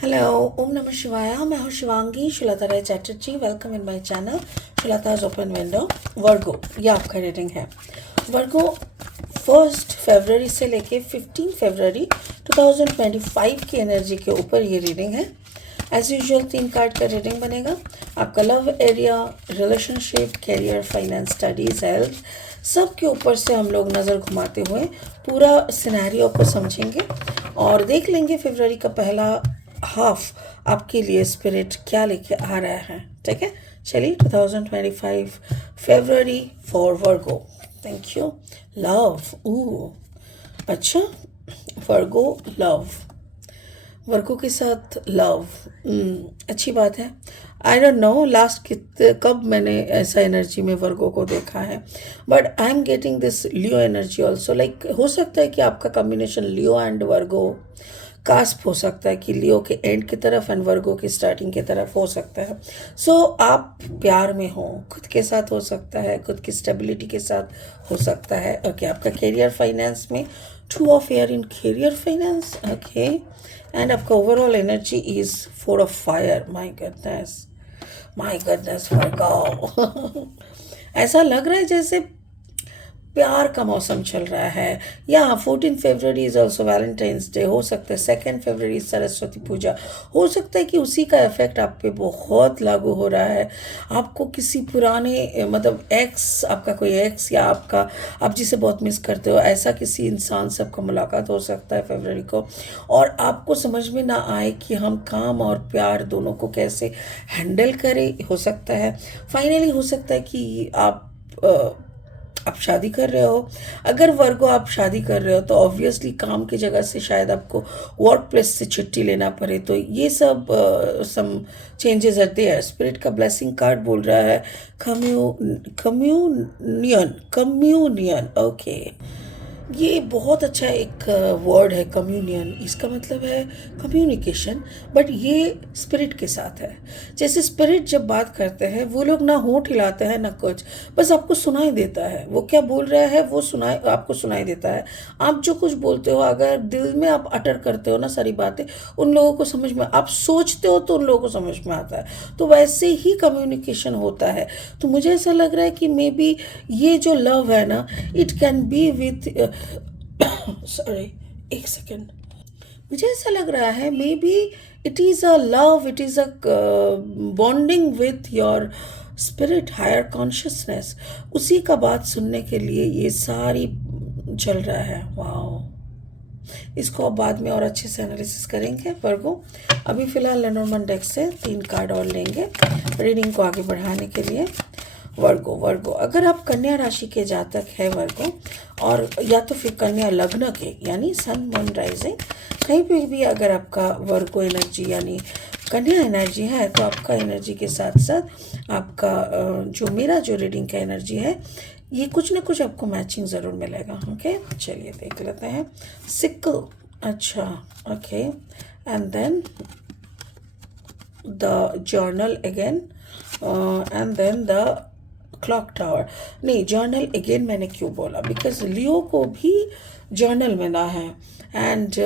Hello, Om Namah Shivaya. मैं हूँ Shivangi Shulata Rai Chatterjee. Welcome in my channel Shulata's open window. Virgo, ये आपका रीडिंग है. वर्गो 1 फरवरी से लेके 15 फरवरी 2025 की एनर्जी के ऊपर ये रीडिंग है. एज यूजुअल 3 कार्ड का रीडिंग बनेगा. आपका love area, relationship, career, finance, studies, health, सब के ऊपर से हम लोग नज़र घुमाते हुए पूरा सिनेरियो को समझेंगे और देख लेंगे फरवरी का पहला हाफ आपके लिए स्पिरिट क्या लेके आ रहा है. ठीक है, चलिए 2025 फरवरी for Virgo. Thank you. Love, अच्छा, वर्गो लव, वर्गो के साथ लव, अच्छी बात है. आई डोंट नो लास्ट कब मैंने ऐसा एनर्जी में वर्गो को देखा है, but I am getting this Leo energy also. Like हो सकता है कि आपका कॉम्बिनेशन लियो एंड वर्गो कास्प हो सकता है, कि लियो के एंड की तरफ एंड वर्गो की स्टार्टिंग की तरफ हो सकता है. सो आप प्यार में हो, खुद के साथ हो सकता है, खुद की स्टेबिलिटी के साथ हो सकता है. ओके, आपका करियर फाइनेंस में 2 of air in career finance. Okay, and आपका overall energy is 4 of fire. My goodness Virgo. ऐसा लग रहा है जैसे प्यार का मौसम चल रहा है. या 14 फरवरी इज़ ऑल्सो वैलेंटाइंस डे. हो सकता है 2 फरवरी सरस्वती पूजा. हो सकता है कि उसी का इफेक्ट आप पे बहुत लागू हो रहा है. आपको किसी पुराने मतलब एक्स, आपका कोई एक्स या आपका, आप जिसे बहुत मिस करते हो, ऐसा किसी इंसान से आपका मुलाकात हो सकता है फरवरी को, और आपको समझ में ना आए कि हम काम और प्यार दोनों को कैसे हैंडल करें. हो सकता है फाइनली, हो सकता है कि आप शादी कर रहे हो. अगर वर्गो आप शादी कर रहे हो तो ऑब्वियसली काम की जगह से शायद आपको वर्क प्लेस से छुट्टी लेना पड़े. तो ये सब some changes are there. Spirit का ब्लेसिंग कार्ड बोल रहा है कम्युनियन. ओके, ये बहुत अच्छा एक वर्ड है कम्युनियन. इसका मतलब है कम्युनिकेशन, बट ये स्पिरिट के साथ है. जैसे स्पिरिट जब बात करते हैं वो लोग ना होंठ हिलाते हैं ना कुछ, बस आपको सुनाई देता है. वो क्या बोल रहा है वो आपको सुनाई देता है. आप जो कुछ बोलते हो, अगर दिल में आप अटर करते हो ना सारी बातें, उन लोगों को समझ में, आप सोचते हो तो उन लोगों को समझ में आता है. तो वैसे ही कम्युनिकेशन होता है. तो मुझे ऐसा लग रहा है कि मे बी ये जो लव है ना, it can be with sorry, एक सेकेंड. मुझे ऐसा लग रहा है maybe it is a love, it is a bonding with your spirit, higher consciousness. उसी का बात सुनने के लिए ये सारी चल रहा है. वाओ, इसको अब बाद में और अच्छे से एनालिसिस करेंगे वर्गो. अभी फ़िलहाल लेनोर्मन डेक से 3 कार्ड और लेंगे रीडिंग को आगे बढ़ाने के लिए. वर्गो, अगर आप कन्या राशि के जातक है वर्गो, और या तो फिर कन्या लग्न के यानी सन मून राइजिंग, कहीं पे भी अगर आपका वर्गो एनर्जी यानी कन्या एनर्जी है, तो आपका एनर्जी के साथ साथ आपका जो मेरा जो रीडिंग का एनर्जी है, ये कुछ ना कुछ आपको मैचिंग ज़रूर मिलेगा. ओके, चलिए देख लेते हैं. सिकल, अच्छा, okay, and then the journal again, and then the clock tower. नहीं, जर्नल अगेन मैंने क्यों बोला, बिकॉज लियो को भी जर्नल मिला है. एंड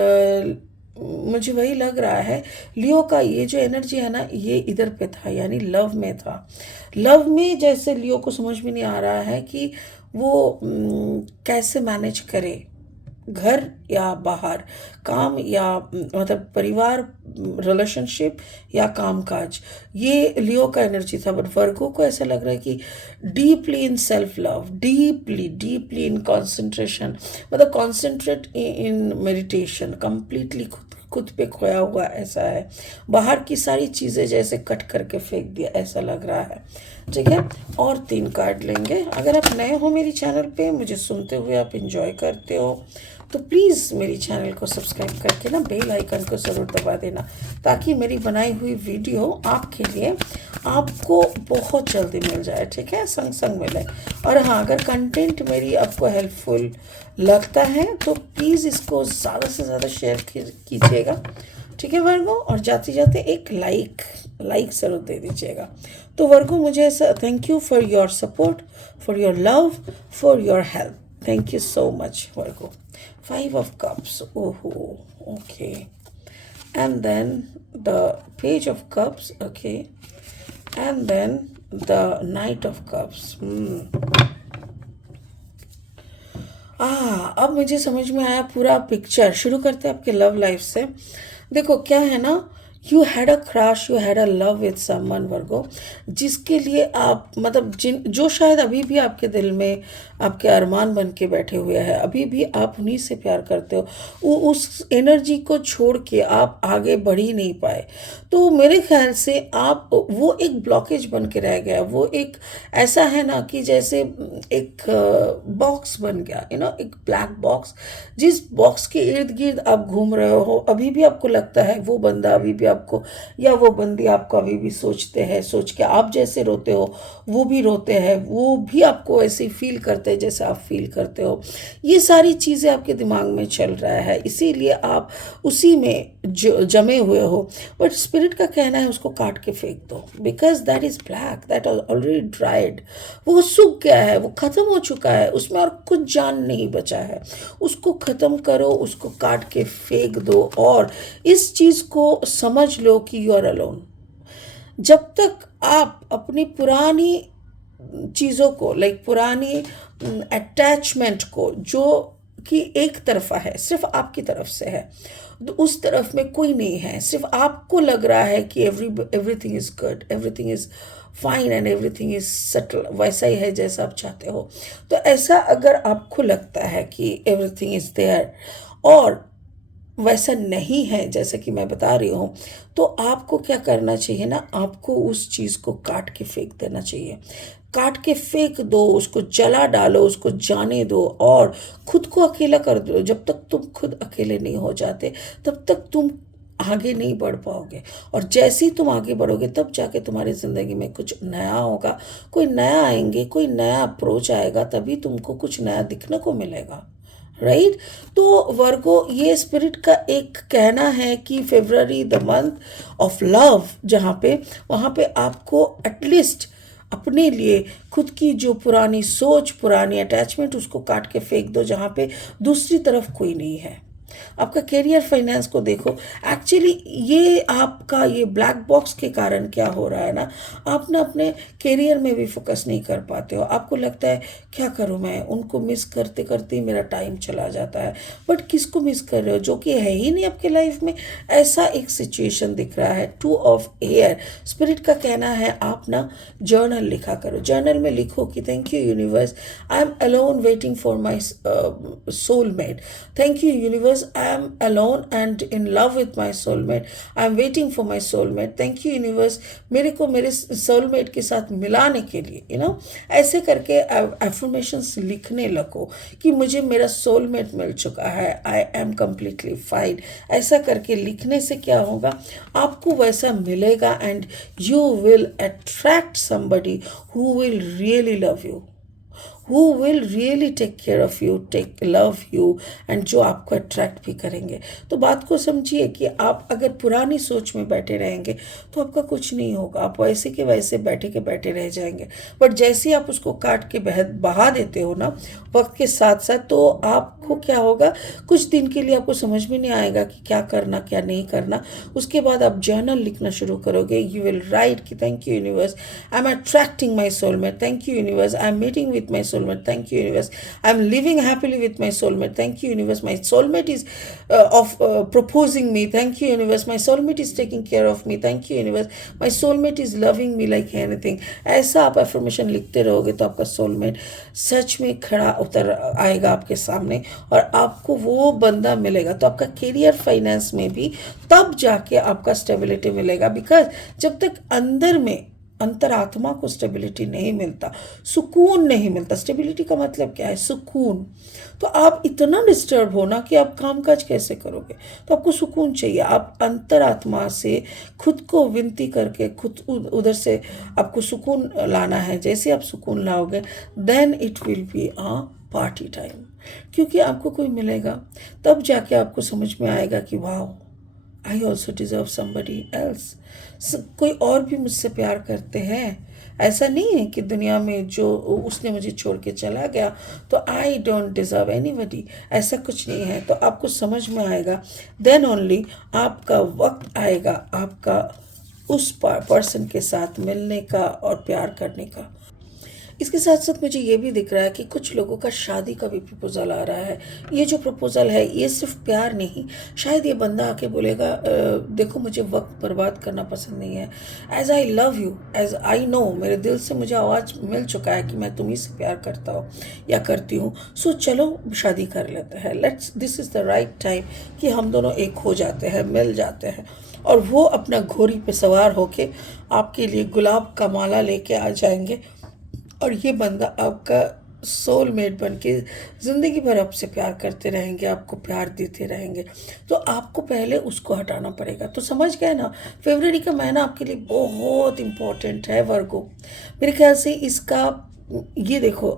मुझे वही लग रहा है लियो का ये जो एनर्जी है ना, ये इधर पे था, यानी लव में था. लव में जैसे लियो को समझ में नहीं आ रहा है कि वो कैसे मैनेज करे, घर या बाहर, काम या मतलब परिवार, रिलेशनशिप या कामकाज. ये लियो का एनर्जी था. बट वर्गो को ऐसा लग रहा है कि deeply in self love, deeply in concentration, मतलब कॉन्सेंट्रेट इन मेडिटेशन, कंप्लीटली खुद पे खोया हुआ ऐसा है. बाहर की सारी चीज़ें जैसे कट करके फेंक दिया ऐसा लग रहा है. ठीक है, और 3 कार्ड लेंगे. अगर आप नए हो मेरी चैनल पे, मुझे सुनते हुए आप इंजॉय करते हो, तो प्लीज़ मेरी चैनल को सब्सक्राइब करके ना बेल आइकन को ज़रूर दबा देना, ताकि मेरी बनाई हुई वीडियो आपके लिए आपको बहुत जल्दी मिल जाए. ठीक है, संग मिले. और हाँ, अगर कंटेंट मेरी आपको हेल्पफुल लगता है तो प्लीज़ इसको ज़्यादा से ज़्यादा शेयर कीजिएगा. ठीक है वर्गो, और जाते जाते एक लाइक ज़रूर दे दीजिएगा. तो वर्गो, मुझे ऐसा, thank you for your support, for your love, for your help. Thank you so much Virgo. 5 of cups. ओहो, okay. and then the Page of Cups, okay, and then the Knight of Cups. अब मुझे समझ में आया पूरा picture. शुरू करते हैं आपके लव लाइफ से। देखो क्या है ना, you had a crush, you had a love with someone Virgo, जिसके लिए आप मतलब जिन जो शायद अभी भी आपके दिल में आपके अरमान बन के बैठे हुए हैं, अभी भी आप उन्हीं से प्यार करते हो, वो उस एनर्जी को छोड़ के आप आगे बढ़ ही नहीं पाए। तो मेरे ख्याल से आप वो एक ब्लॉकेज बन के रह गया, वो एक ऐसा है ना कि जैसे एक बॉक्स बन गया, एक ब्लैक बॉक्स, जिस बॉक्स के इर्द गिर्द आप घूम रहे हो, अभी भी आपको लगता है वो बंदा अभी भी आपको या वो बंदी आपको अभी भी सोचते हैं, सोच के आप जैसे रोते हो वो भी रोते हैं, वो भी आपको ऐसे फील करते हैं जैसे आप फील करते हो। ये सारी चीज़ें आपके दिमाग में चल रहा है, इसीलिए आप उसी में जमे हुए हो। बट स्पिरिट का कहना है उसको काट के फेंक दो, because that is black, that is already dried. वो सूख गया है, वो खत्म हो चुका है, उसमें और कुछ जान नहीं बचा है। उसको खत्म करो, उसको काट के फेंक दो और इस चीज़ को समझ लो कि यू आर अलोन। जब तक आप अपनी पुरानी चीज़ों को, लाइक पुरानी अटैचमेंट को, जो कि एक तरफा है, सिर्फ आपकी तरफ से है, तो उस तरफ में कोई नहीं है, सिर्फ आपको लग रहा है कि everything is good, everything is fine and everything is settle, वैसा ही है जैसा आप चाहते हो। तो ऐसा अगर आपको लगता है कि एवरीथिंग इज देयर और वैसा नहीं है जैसे कि मैं बता रही हूँ, तो आपको क्या करना चाहिए ना, आपको उस चीज़ को काट के फेंक देना चाहिए। काट के फेंक दो, उसको जला डालो, उसको जाने दो और खुद को अकेला कर दो। जब तक तुम खुद अकेले नहीं हो जाते तब तक तुम आगे नहीं बढ़ पाओगे, और जैसे ही तुम आगे बढ़ोगे तब जाके तुम्हारी ज़िंदगी में कुछ नया होगा, कोई नया आएंगे, कोई नया अप्रोच आएगा, तभी तुमको कुछ नया दिखने को मिलेगा, राइट। तो वर्गो, ये स्पिरिट का एक कहना है कि February the month of love, जहाँ पे वहाँ पे आपको एटलीस्ट अपने लिए खुद की जो पुरानी सोच, पुरानी अटैचमेंट, उसको काट के फेंक दो, जहाँ पे दूसरी तरफ कोई नहीं है। आपका कैरियर फाइनेंस को देखो, एक्चुअली ये आपका ये ब्लैक बॉक्स के कारण क्या हो रहा है ना, आप ना अपने कैरियर में भी फोकस नहीं कर पाते हो। आपको लगता है क्या करूँ मैं, उनको मिस करते करते ही मेरा टाइम चला जाता है। बट किसको मिस कर रहे हो, जो कि है ही नहीं आपके लाइफ में, ऐसा एक सिचुएशन दिख रहा है। 2 ऑफ एयर, स्पिरिट का कहना है आप ना जर्नल लिखा करो। जर्नल में लिखो कि thank you universe, I am alone waiting for my soulmate. Thank you universe, I am alone and in love with my soulmate. I am waiting for my soulmate. Thank you universe, मेरे को मेरे soulmate के साथ मिलाने के लिए ऐसे करके affirmations लिखने लगो कि मुझे मेरा soulmate मिल चुका है, I am completely fine। ऐसा करके लिखने से क्या होगा, आपको वैसा मिलेगा and you will attract somebody who will really love you, who will really take care of you, love you, and जो आपको अट्रैक्ट भी करेंगे। तो बात को समझिए कि आप अगर पुरानी सोच में बैठे रहेंगे तो आपका कुछ नहीं होगा, आप वैसे के वैसे बैठे के बैठे रह जाएंगे। बट जैसे ही आप उसको काट के बहा देते हो ना वक्त के साथ साथ, तो आपको क्या होगा, कुछ दिन के लिए आपको समझ में नहीं आएगा कि क्या करना क्या नहीं करना। उसके बाद आप जर्नल लिखना शुरू करोगे। यू विल राइट कि thank you universe, I am attracting my soulmate, thank you universe, I am meeting with my soulmate, thank you universe, I am living happily with my soulmate, thank you universe, my soulmate is proposing me, thank you universe, my soulmate is taking care of me, thank you universe, my soulmate is loving me like anything। ऐसा आप affirmation लिखते रहोगे तो आपका soulmate सच में खड़ा उतर आएगा आपके सामने और आपको वो बंदा मिलेगा। तो आपका कैरियर फाइनेंस में भी तब जाके आपका स्टेबिलिटी मिलेगा, बिकॉज जब तक अंदर में अंतरात्मा को स्टेबिलिटी नहीं मिलता, सुकून नहीं मिलता। स्टेबिलिटी का मतलब क्या है, सुकून। तो आप इतना डिस्टर्ब हो ना कि आप कामकाज कैसे करोगे। तो आपको सुकून चाहिए, आप अंतरात्मा से खुद को विनती करके खुद उधर से आपको सुकून लाना है। जैसे आप सुकून लाओगे then it will be a party time, क्योंकि आपको कोई मिलेगा, तब जाके आपको समझ में आएगा कि वाह, I also deserve somebody else, कोई और भी मुझसे प्यार करते हैं, ऐसा नहीं है कि दुनिया में जो उसने मुझे छोड़ के चला गया तो आई डोंट डिज़र्व एनीबडी, ऐसा कुछ नहीं है। तो आपको समझ में आएगा, देन ओनली आपका वक्त आएगा आपका उस पर्सन के साथ मिलने का और प्यार करने का। इसके साथ साथ मुझे ये भी दिख रहा है कि कुछ लोगों का शादी का भी प्रपोज़ल आ रहा है। ये जो प्रपोज़ल है ये सिर्फ प्यार नहीं, शायद ये बंदा आके बोलेगा देखो मुझे वक्त बर्बाद करना पसंद नहीं है, as I love you, as I know, मेरे दिल से मुझे आवाज़ मिल चुका है कि मैं तुम्ही से प्यार करता हूँ या करती हूँ, सो चलो शादी कर लेते हैं, let's, this is the right time कि हम दोनों एक हो जाते हैं, मिल जाते हैं। और वो अपना घोड़ी पे सवार होके आपके लिए गुलाब का माला लेके आ जाएंगे और ये बंदा आपका सोलमेट बन के ज़िंदगी भर आपसे प्यार करते रहेंगे, आपको प्यार देते रहेंगे। तो आपको पहले उसको हटाना पड़ेगा। तो समझ गए ना, फरवरी का महीना आपके लिए बहुत इम्पोर्टेंट है वर्गो। मेरे ख्याल से इसका, ये देखो,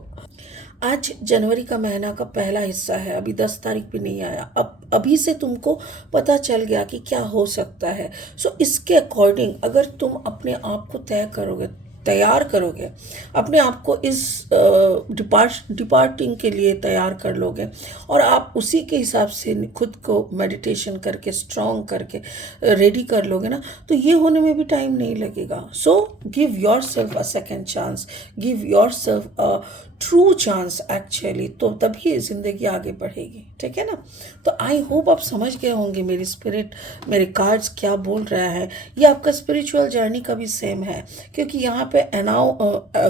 आज जनवरी का महीना का पहला हिस्सा है, अभी 10 तारीख भी नहीं आया, अब अभी से तुमको पता चल गया कि क्या हो सकता है। सो इसके अकॉर्डिंग अगर तुम अपने आप को तैयार करोगे, अपने आप को इस डिपार्टिंग के लिए तैयार कर लोगे और आप उसी के हिसाब से खुद को मेडिटेशन करके स्ट्रॉन्ग करके रेडी कर लोगे ना, तो ये होने में भी टाइम नहीं लगेगा। So give your self a second chance, give your self a true chance actually, तो तभी ज़िंदगी आगे बढ़ेगी। ठीक है ना। तो आई होप आप समझ गए होंगे मेरी स्पिरिट, मेरे कार्ड्स क्या बोल रहा है। ये आपका स्पिरिचुअल जर्नी का भी सेम है, क्योंकि यहाँ पे एनाउ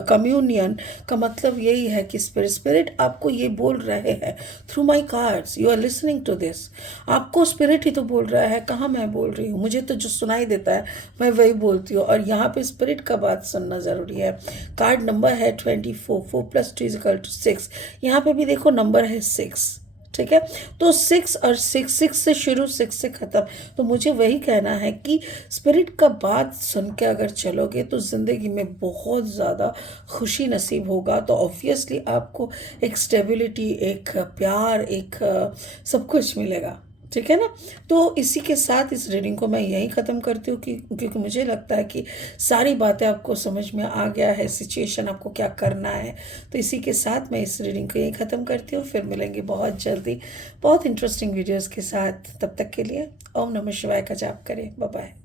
कम्युनियन का मतलब यही है कि स्पिरिट आपको ये बोल रहे हैं through my cards, you are listening to this. आपको स्पिरिट ही तो बोल रहा है, कहाँ मैं बोल रही हूँ, मुझे तो जो सुनाई देता है मैं वही बोलती हूँ, और यहाँ पे स्पिरिट का बात सुनना ज़रूरी है। कार्ड नंबर है 24, 4 + 2 = 6। यहाँ पे भी देखो नंबर है 6। ठीक है, तो 6 और 6 से शुरू, 6 से ख़त्म। तो मुझे वही कहना है कि स्पिरिट का बात सुन के अगर चलोगे तो ज़िंदगी में बहुत ज़्यादा खुशी नसीब होगा। तो ऑब्वियसली आपको एक स्टेबिलिटी, एक प्यार, एक सब कुछ मिलेगा। ठीक है ना। तो इसी के साथ इस रीडिंग को मैं यहीं ख़त्म करती हूँ क्योंकि मुझे लगता है कि सारी बातें आपको समझ में आ गया है, सिचुएशन आपको क्या करना है। तो इसी के साथ मैं इस रीडिंग को यहीं ख़त्म करती हूँ। फिर मिलेंगे बहुत जल्दी बहुत इंटरेस्टिंग वीडियोज़ के साथ। तब तक के लिए ओम नमः शिवाय का जाप करें। Bye bye.